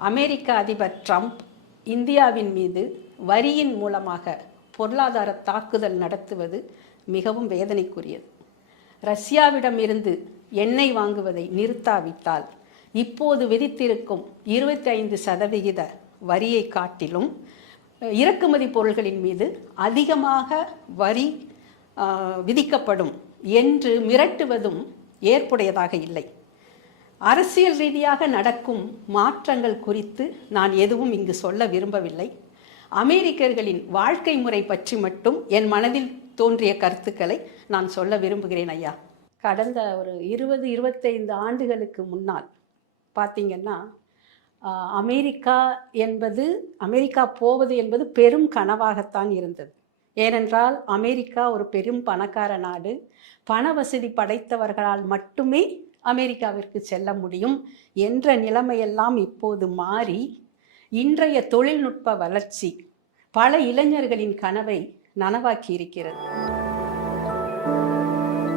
அமெரிக்க அதிபர் ட்ரம்ப் இந்தியாவின் மீது வரியின் மூலமாக பொருளாதார தாக்குதல் நடத்துவது மிகவும் வேதனைக்குரியது. ரஷ்யாவிடம் இருந்து எண்ணெய் வாங்குவதை நிறுத்தாவிட்டால் இப்போது விதித்திருக்கும் இருபத்தி ஐந்து சதவிகித வரியை காட்டிலும் இறக்குமதி பொருள்களின் மீது அதிகமாக வரி விதிக்கப்படும் என்று மிரட்டுவதும் ஏற்புடையதாக இல்லை. அரசியல் ரீதியாக நடக்கும் மாற்றங்கள் குறித்து நான் எதுவும் இங்கு சொல்ல விரும்பவில்லை. அமெரிக்கர்களின் வாழ்க்கை முறை பற்றி மட்டும் என் மனதில் தோன்றிய கருத்துக்களை நான் சொல்ல விரும்புகிறேன் ஐயா. கடந்த ஒரு இருபது இருபத்தைந்து ஆண்டுகளுக்கு முன்னால் பார்த்தீங்கன்னா அமெரிக்கா என்பது அமெரிக்கா போவது என்பது பெரும் கனவாகத்தான் இருந்தது. ஏனென்றால் அமெரிக்கா ஒரு பெரும் பணக்கார நாடு. பண வசதி படைத்தவர்களால் மட்டுமே அமெரிக்காவிற்கு செல்ல முடியும் என்ற நிலைமையெல்லாம் இப்போது மாறி இன்றைய தொழில்நுட்ப வளர்ச்சி பல இளைஞர்களின் கனவை நனவாக்கி இருக்கிறது